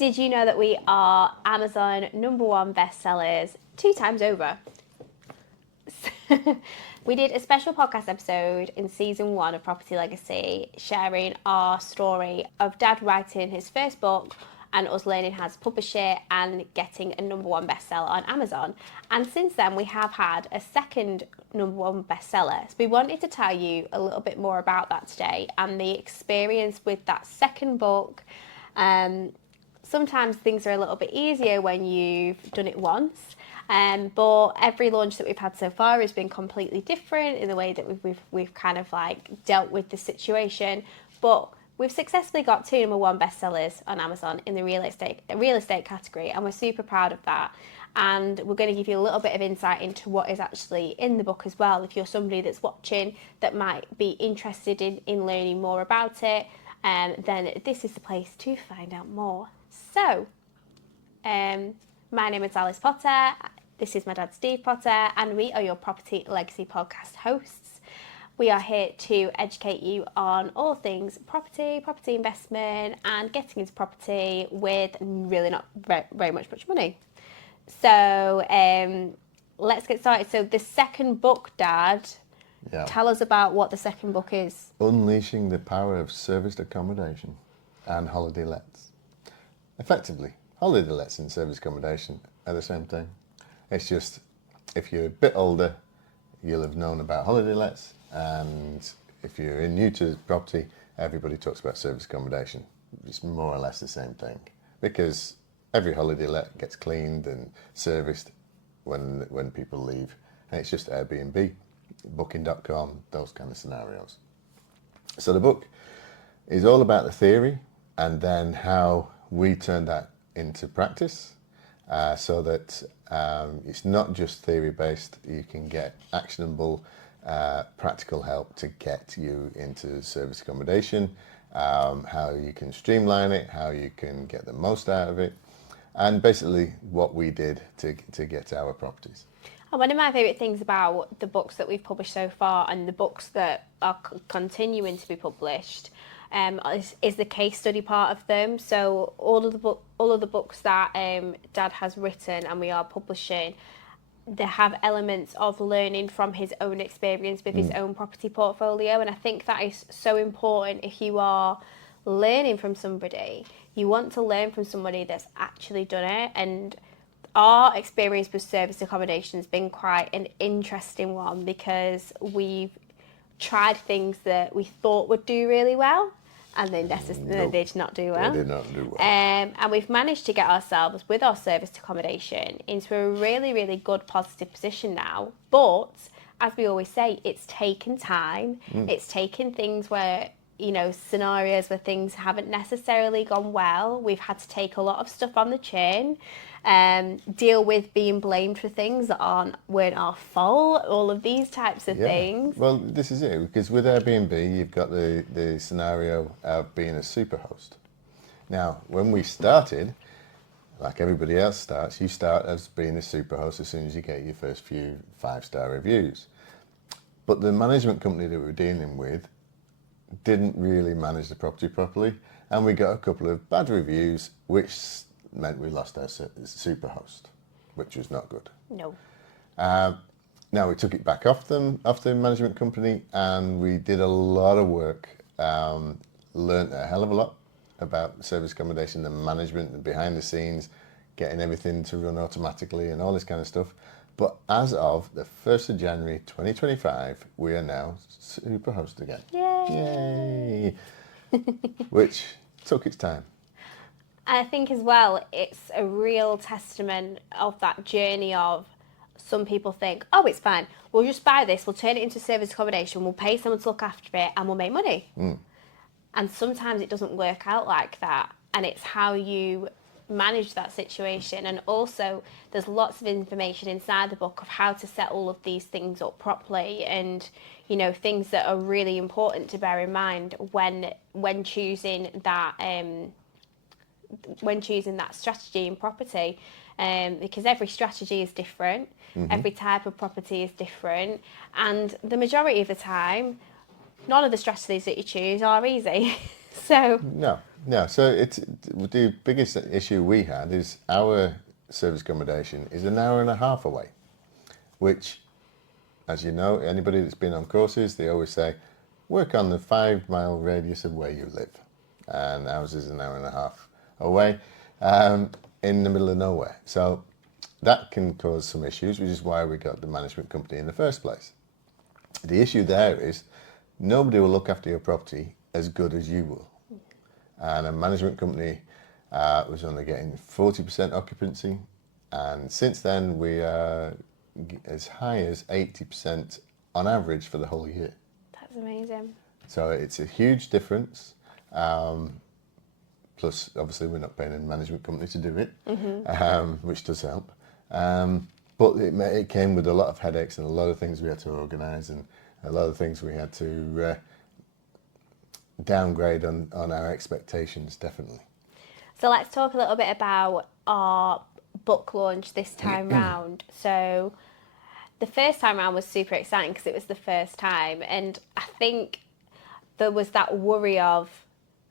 Did you know that we are Amazon #1 bestsellers 2 times over? We did a special podcast episode in season 1 of Property Legacy, sharing our story of Dad writing his first book and us learning how to publish it and getting a #1 bestseller on Amazon. And since then, we have had a second #1 bestseller. So we wanted to tell you a little bit more about that today and the experience with that second book. Sometimes things are a little bit easier when you've done it once. But every launch that we've had so far has been completely different in the way that we've kind of like dealt with the situation. But we've successfully got 2 #1 bestsellers on Amazon in the real estate category, and we're super proud of that. And we're going to give you a little bit of insight into what is actually in the book as well. If you're somebody that's watching that might be interested in learning more about it, then this is the place to find out more. So, my name is Alice Potter. This is my dad, Steve Potter, and we are your Property Legacy podcast hosts. We are here to educate you on all things property investment, and getting into property with really not very much money. So let's get started. So the second book, Dad, tell us about what the second book is. Unleashing the Power of Serviced Accommodation and Holiday Lets. Effectively, holiday lets and service accommodation are the same thing. It's just, if you're a bit older, you'll have known about holiday lets, and if you're new to property, everybody talks about service accommodation. It's more or less the same thing, because every holiday let gets cleaned and serviced when people leave, and it's just Airbnb, Booking.com, those kind of scenarios. So the book is all about the theory and then how we turn that into practice, so that it's not just theory based. You can get actionable practical help to get you into service accommodation, how you can streamline it, how you can get the most out of it, and basically what we did to get our properties. And one of my favourite things about the books that we've published so far, and the books that are continuing to be published, is the case study part of them. So all of the books that Dad has written and we are publishing, they have elements of learning from his own experience with his own property portfolio. And I think that is so important. If you are learning from somebody, you want to learn from somebody that's actually done it. And our experience with service accommodation has been quite an interesting one, because we've tried things that we thought would do really well, and they did not do well. They did not do well. And we've managed to get ourselves, with our service accommodation, into a really, really good positive position now. But, as we always say, it's taken time. It's taken things where, scenarios where things haven't necessarily gone well. We've had to take a lot of stuff on the chin, deal with being blamed for things that weren't our fault, all of these types of things. Well, this is it, because with Airbnb, you've got the scenario of being a superhost. Now, when we started, like everybody else starts, you start as being a superhost as soon as you get your first few 5-star reviews. But the management company that we were dealing with didn't really manage the property properly, and we got a couple of bad reviews, which meant we lost our superhost, which was not good. No. Now we took it back off the management company, and we did a lot of work, learnt a hell of a lot about service accommodation and management and behind the scenes, getting everything to run automatically and all this kind of stuff. But as of the 1st of January 2025, we are now superhost again. Yay! Which took its time. I think as well, it's a real testament of that journey of, some people think, oh, it's fine, we'll just buy this, we'll turn it into service accommodation, we'll pay someone to look after it, and we'll make money. And sometimes it doesn't work out like that, and it's how you manage that situation. And also, there's lots of information inside the book of how to set all of these things up properly, and things that are really important to bear in mind when choosing that strategy in property, because every strategy is different, every type of property is different, and the majority of the time, none of the strategies that you choose are easy. So no, No, so it's the biggest issue we had is our service accommodation is an hour and a half away, which, as you know, anybody that's been on courses, they always say, work on the 5 mile radius of where you live. And ours is an hour and a half away in the middle of nowhere. So that can cause some issues, which is why we got the management company in the first place. The issue there is nobody will look after your property as good as you will. And a management company was only getting 40% occupancy. And since then, we are as high as 80% on average for the whole year. That's amazing. So it's a huge difference. Plus, obviously, we're not paying a management company to do it, which does help. But it came with a lot of headaches and a lot of things we had to organise and a lot of things we had to downgrade on our expectations, definitely. So let's talk a little bit about our book launch this time round. So the first time round was super exciting because it was the first time, and I think there was that worry of,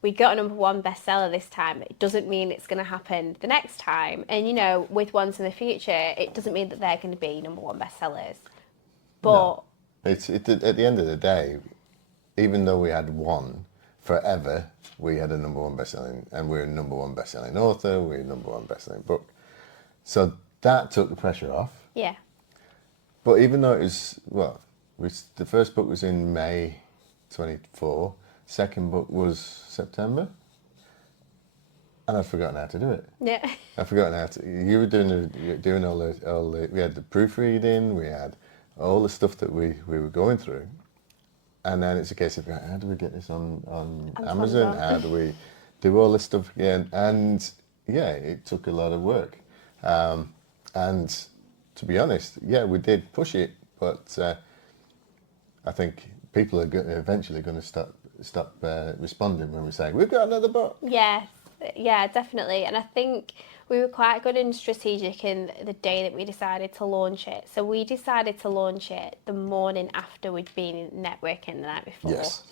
we got a #1 bestseller this time, it doesn't mean it's going to happen the next time. And, you know, with ones in the future, it doesn't mean that they're going to be #1 bestsellers. But no. At the end of the day, even though we had one forever, we had a #1 bestselling, and we're a #1 bestselling author, we're a #1 bestselling book. So that took the pressure off. yeah, But even though it was, the first book was in May 24, second book was September, and I'd forgotten how to do it. yeah, I'd forgotten how to. You were doing all the. We had the proofreading, we had all the stuff that we were going through, and then it's a case of how do we get this on Amazon? How do we do all this stuff again? And yeah, it took a lot of work, and to be honest, yeah, we did push it, but I think people are eventually going to stop responding when we say we've got another book. yeah, definitely. And I think we were quite good and strategic in the day that we decided to launch it. So we decided to launch it the morning after we'd been networking the night before. Yes.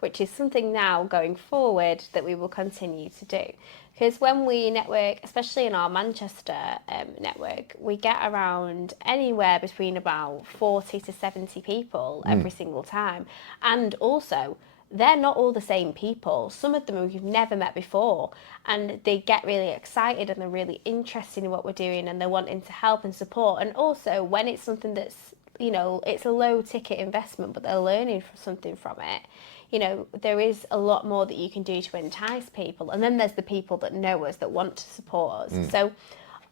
Which is something now going forward that we will continue to do. Because when we network, especially in our Manchester network, we get around anywhere between about 40 to 70 people every single time. And also, they're not all the same people. Some of them we've never met before, and they get really excited and they're really interested in what we're doing and they're wanting to help and support. And also, when it's something that's, you know, it's a low ticket investment, but they're learning something from it, you know, there is a lot more that you can do to entice people. And then there's the people that know us, that want to support us. So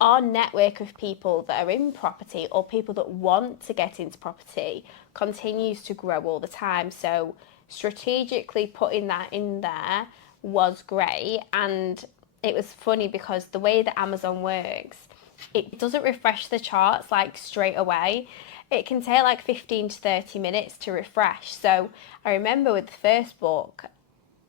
our network of people that are in property or people that want to get into property continues to grow all the time. So strategically putting that in there was great. And it was funny because the way that Amazon works, it doesn't refresh the charts like straight away. It can take like 15 to 30 minutes to refresh. So I remember with the first book,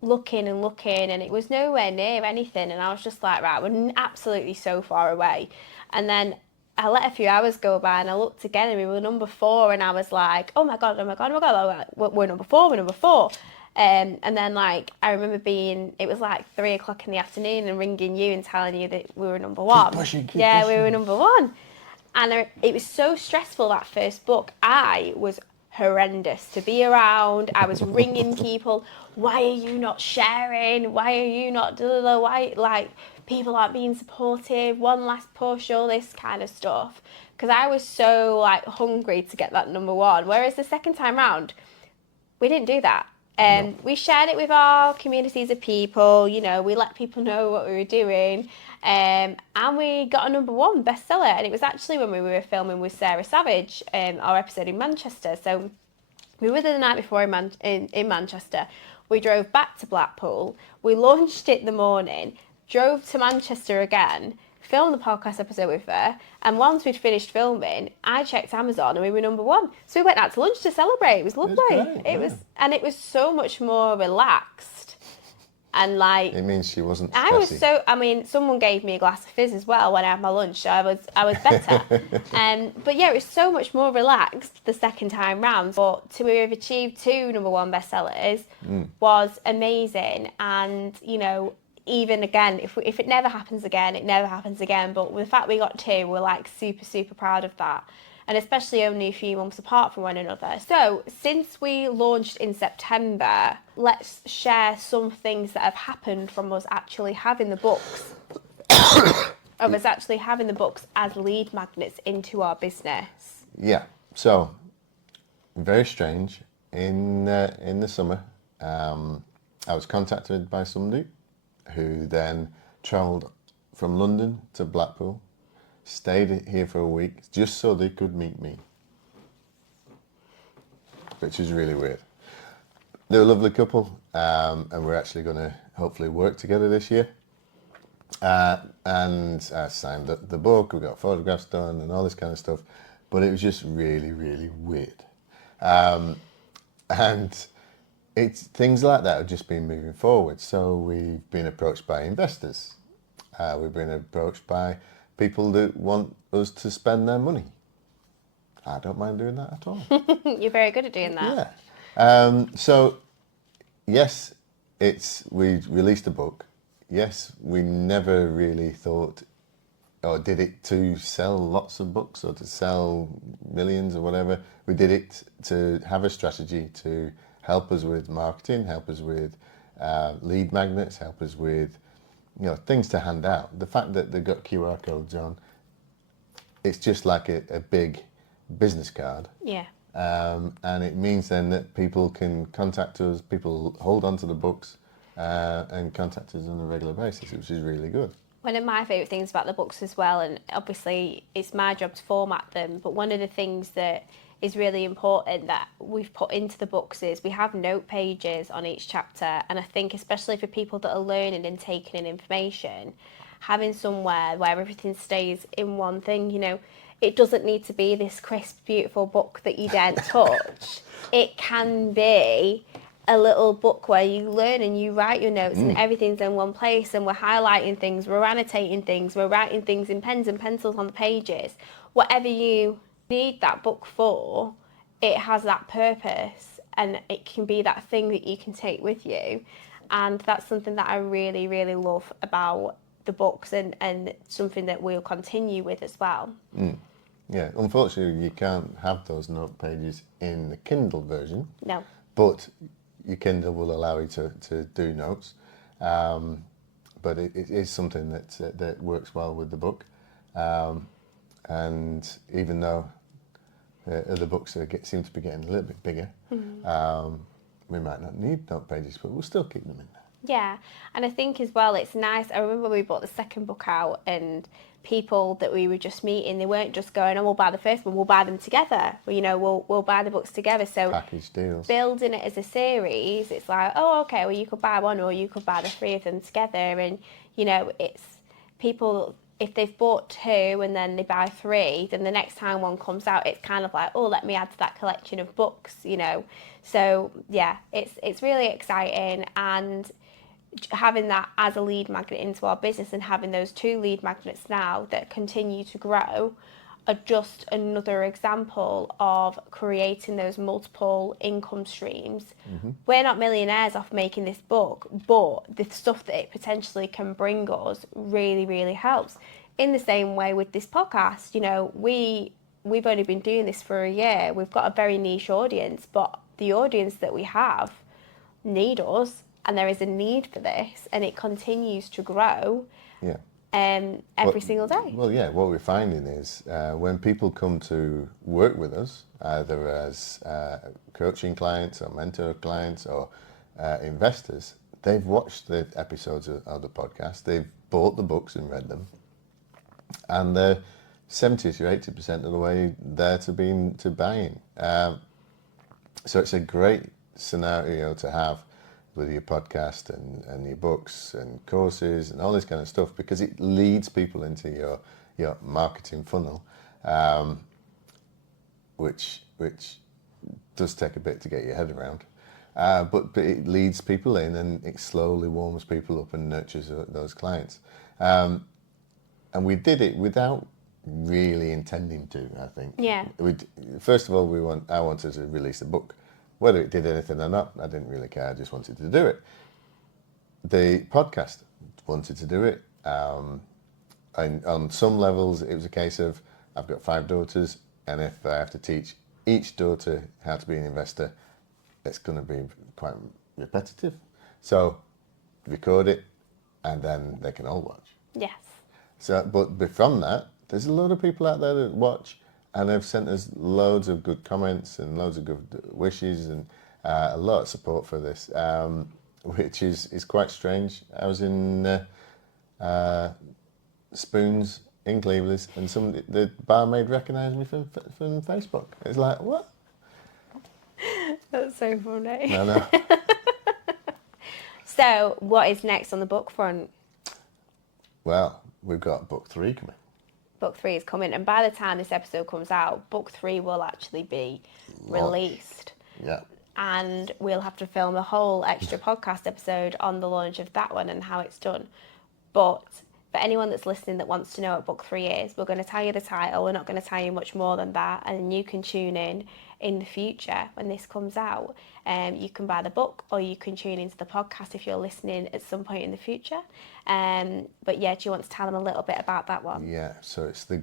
looking and it was nowhere near anything. And I was just like, right, we're absolutely so far away. And then I let a few hours go by and I looked again and we were #4 and I was like, oh my God, we're #4. And then like, I remember it was like 3:00 in the afternoon and ringing you and telling you that we were #1. Keep pushing. We were #1. And it was so stressful, that first book. I was horrendous to be around. I was ringing people. Why are you not sharing? Why are you not why, like, people aren't being supportive? One last push, all this kind of stuff. Because I was so like hungry to get that #1. Whereas the second time round, we didn't do that. No. We shared it with our communities of people, you know, we let people know what we were doing, and we got a #1 bestseller. And it was actually when we were filming with Sarah Savage, our episode in Manchester. So we were there the night before in Manchester. We drove back to Blackpool. We launched it the morning, drove to Manchester again, filmed the podcast episode with her, and once we'd finished filming, I checked Amazon and we were #1. So we went out to lunch to celebrate. It was lovely. It was so much more relaxed. And like, It means she wasn't I was fussy. so. I mean, someone gave me a glass of fizz as well when I had my lunch, so I was better. But yeah, it was so much more relaxed the second time round. But to have achieved 2 number one bestsellers was amazing, and you know, even again, if it never happens again, it never happens again. But with the fact we got 2, we're like super proud of that. And especially only a few months apart from one another. So, since we launched in September, let's share some things that have happened from us actually having the books, of us actually having the books as lead magnets into our business. Yeah. So, very strange. In the summer, I was contacted by somebody who then travelled from London to Blackpool, stayed here for a week just so they could meet me, which is really weird. They're a lovely couple, and we're actually going to hopefully work together this year. And I signed the book, we got photographs done and all this kind of stuff, but it was just really weird. And it's things like that have just been moving forward. So we've been approached by investors. We've been approached by people that want us to spend their money. I don't mind doing that at all. You're very good at doing that. Yeah. So, yes, we released a book. Yes, we never really thought or did it to sell lots of books or to sell millions or whatever. We did it to have a strategy to help us with marketing, help us with lead magnets, help us with things to hand out. The fact that they've got QR codes on, it's just like a big business card. Yeah. And it means then that people can contact us, people hold on to the books and contact us on a regular basis, which is really good. One of my favourite things about the books as well, and obviously it's my job to format them, but one of the things that is really important that we've put into the books is we have note pages on each chapter. And I think especially for people that are learning and taking in information, having somewhere where everything stays in one thing, it doesn't need to be this crisp, beautiful book that you daren't touch. It can be a little book where you learn and you write your notes and everything's in one place, and we're highlighting things, we're annotating things, we're writing things in pens and pencils on the pages. Whatever you need that book for, it has that purpose, and it can be that thing that you can take with you. And that's something that I really love about the books, and something that we'll continue with as well. Yeah, unfortunately you can't have those note pages in the Kindle version. No. But your Kindle will allow you to do notes. But it is something that works well with the book. And even though other books seem to be getting a little bit bigger, we might not need note pages, but we'll still keep them in there. Yeah, and I think as well it's nice. I remember we brought the second book out, and people that we were just meeting, they weren't just going, "Oh, we'll buy the first one, we'll buy them together." We'll buy the books together. So package deals. Building it as a series, it's like, oh, okay, well you could buy one or you could buy the 3 of them together, and it's people. If they've bought 2 and then they buy 3, then the next time one comes out, it's kind of like, oh, let me add to that collection of books, So yeah, it's really exciting, and having that as a lead magnet into our business and having those 2 lead magnets now that continue to grow are just another example of creating those multiple income streams. We're not millionaires off making this book, but the stuff that it potentially can bring us really helps. In the same way with this podcast, we've only been doing this for a year. We've got a very niche audience, but the audience that we have need us, and there is a need for this, and it continues to grow. Yeah. Every single day. Well, yeah, what we're finding is when people come to work with us, either as coaching clients or mentor clients or investors, they've watched the episodes of the podcast, they've bought the books and read them, and they're 70 to 80% of the way there to buying. So it's a great scenario to have with your podcast and your books and courses and all this kind of stuff, because it leads people into your marketing funnel, which does take a bit to get your head around. But it leads people in, and it slowly warms people up and nurtures those clients. And we did it without really intending to, I think. Yeah. First of all, I wanted to release a book. Whether it did anything or not, I didn't really care. I just wanted to do it. The podcast wanted to do it. And on some levels, it was a case of, I've got 5 daughters, and if I have to teach each daughter how to be an investor, it's going to be quite repetitive. So record it, and then they can all watch. Yes. So, but from that, there's a lot of people out there that watch, and they've sent us loads of good comments and loads of good wishes, and a lot of support for this, which is quite strange. I was in Spoons in Cleveland, and the barmaid recognised me from Facebook. It's like, what? That's so funny. I know. So, what is next on the book front? Well, we've got book 3 coming. Book 3 is coming, and by the time this episode comes out, book 3 will actually be released. Yeah. And we'll have to film a whole extra podcast episode on the launch of that one and how it's done. But for anyone that's listening that wants to know what book 3 is, we're going to tell you the title. We're not going to tell you much more than that, and you can tune in the future when this comes out. You can buy the book, or you can tune into the podcast if you're listening at some point in the future. But yeah, do you want to tell them a little bit about that one? Yeah, so it's the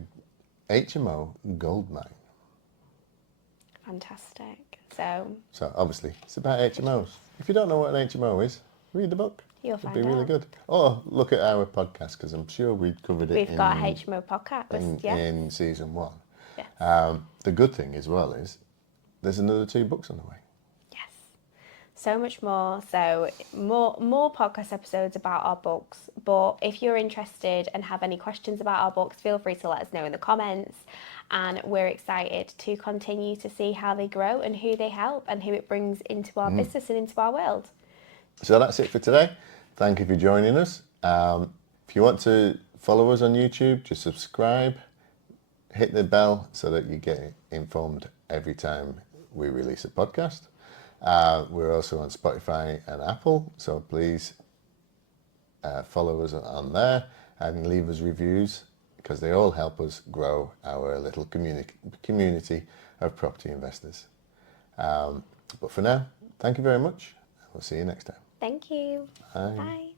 HMO Gold Mine. Fantastic. So obviously, it's about HMOs. If you don't know what an HMO is, read the book. You'll It'll find be really out. good. Or look at our podcast, because I'm sure we covered it We've got a HMO podcast, in season 1. Yes. The good thing as well is there's another 2 books on the way. Yes. So much more. So more podcast episodes about our books. But if you're interested and have any questions about our books, feel free to let us know in the comments. And we're excited to continue to see how they grow and who they help and who it brings into our business and into our world. So that's it for today. Thank you for joining us. If you want to follow us on YouTube, just subscribe, hit the bell so that you get informed every time we release a podcast. We're also on Spotify and Apple, so please follow us on there and leave us reviews, because they all help us grow our little community of property investors. But for now, thank you very much. We'll see you next time. Thank you. Bye. Bye.